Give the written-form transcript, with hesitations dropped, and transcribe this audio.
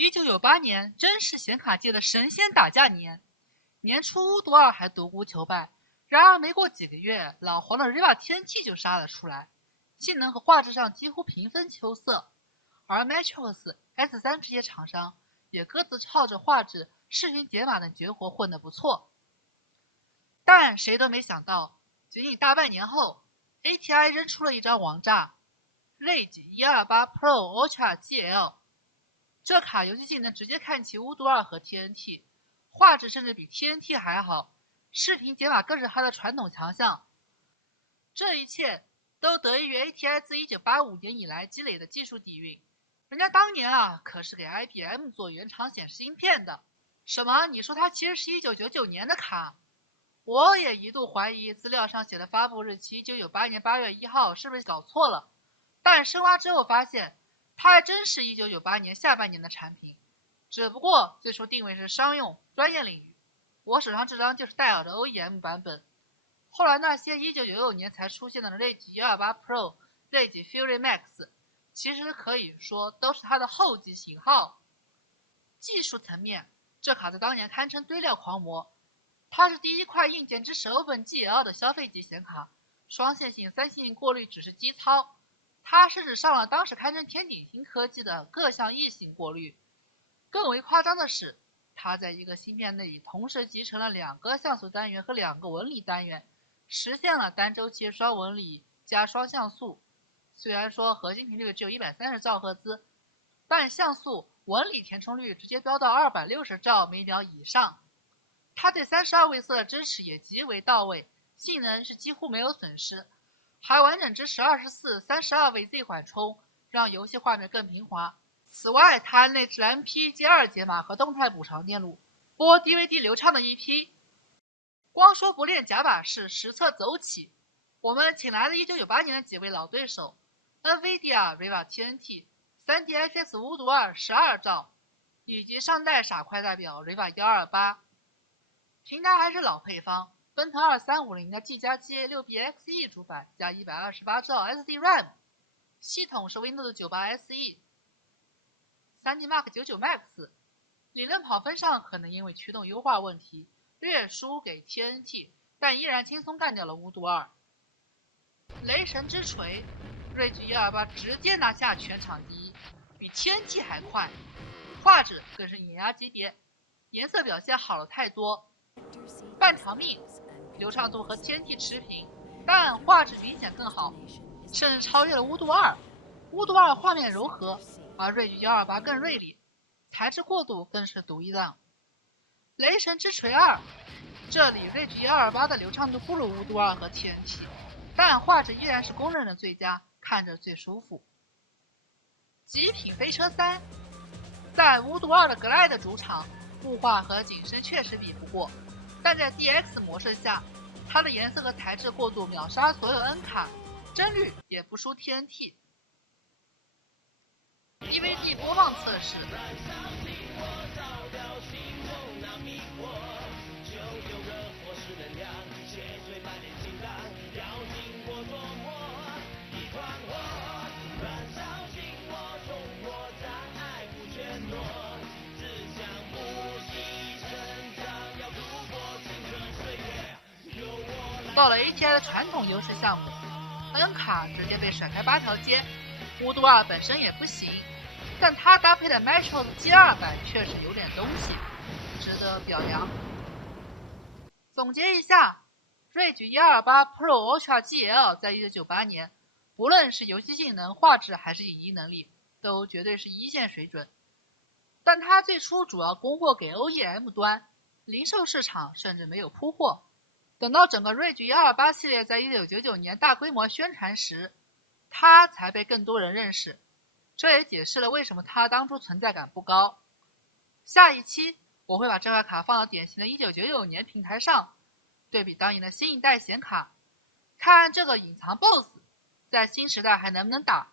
1998年真是显卡界的神仙打架年，年初巫毒2还独孤求败，然而没过几个月，老黄的 Riva TNT 就杀了出来，性能和画质上几乎平分秋色。而 Matrox、S3 这些厂商也各自靠着画质、视频解码等绝活混得不错。但谁都没想到，仅仅大半年后 ，ATI 扔出了一张王炸 ，Rage 128 Pro Ultra GL。这卡游戏性能直接看齐巫毒2和 TNT， 画质甚至比 TNT 还好，视频解码更是它的传统强项。这一切都得益于 ATI 自1985年以来积累的技术底蕴。人家当年可是给 IBM 做原厂显示芯片的。什么？你说它其实是1999年的卡？我也一度怀疑资料上写的发布日期1998年8月1号是不是搞错了，但深挖之后发现，它还真是1998年下半年的产品，只不过最初定位是商用专业领域。我手上这张就是带有的 OEM 版本。后来那些1996年才出现的 Rage 128 Pro、Rage Fury Max， 其实可以说都是它的后继型号。技术层面，这卡在当年堪称堆料狂魔。它是第一块硬件支持 OpenGL 的消费级显卡，双线性、三线性过滤只是基操。它甚至上了当时堪称天顶星科技的各项异性过滤。更为夸张的是，它在一个芯片内同时集成了2个像素单元和2个纹理单元，实现了单周期双纹理加双像素。虽然说核心频率只有130兆赫兹，但像素纹理填充率直接飙到260兆每秒以上。它对32位色的支持也极为到位，性能是几乎没有损失，还完整支持24、32位 Z 缓冲，让游戏画面更平滑。此外，它内置了 MPEG2 解码和动态补偿电路，播 DVD 流畅的一批。光说不练假把式，实测走起。我们请来了1998年的几位老对手 ，NVIDIA Riva TNT、3DFX 巫毒2 12兆，以及上代傻快代表 Riva 128。平台还是老配方，奔腾2350的 G+GA6BXE 主板加128兆 SD RAM， 系统是 Windows 98 SE、3D Mark 99 Max， 理论跑分上可能因为驱动优化问题略输给 TNT， 但依然轻松干掉了巫毒2。雷神之锤 Rage 128直接拿下全场第一，比 TNT 还快，画质更是碾压级别，颜色表现好了太多。半条命，流畅度和 TNT 持平，但画质明显更好，甚至超越了巫毒2。巫毒2画面柔和，而 Rage 128更锐利，材质过渡更是独一档。雷神之锤2，这里 Rage 128的流畅度不如巫毒2和 TNT， 但画质依然是公认的最佳，看着最舒服。极品飞车3，在巫毒2的 Glide 主场，雾化和景深确实比不过，但在 DX 模式下，它的颜色和材质过渡秒杀所有 N 卡，帧率也不输 TNT。DVD 播放测试。到了 ATI 的传统优势项目 ，N 卡直接被甩开8条街。巫毒2本身也不行，但它搭配的 Matrox G2 版确实有点东西，值得表扬。总结一下 ，Rage 128 Pro Ultra GL 在1998年，不论是游戏性能、画质还是影音能力，都绝对是一线水准。但它最初主要供货给 OEM 端，零售市场甚至没有铺货。等到整个 Rage 128系列在1999年大规模宣传时，它才被更多人认识，这也解释了为什么它当初存在感不高。下一期我会把这块卡放到典型的1999年平台上，对比当年的新一代显卡，看这个隐藏 BOSS 在新时代还能不能打。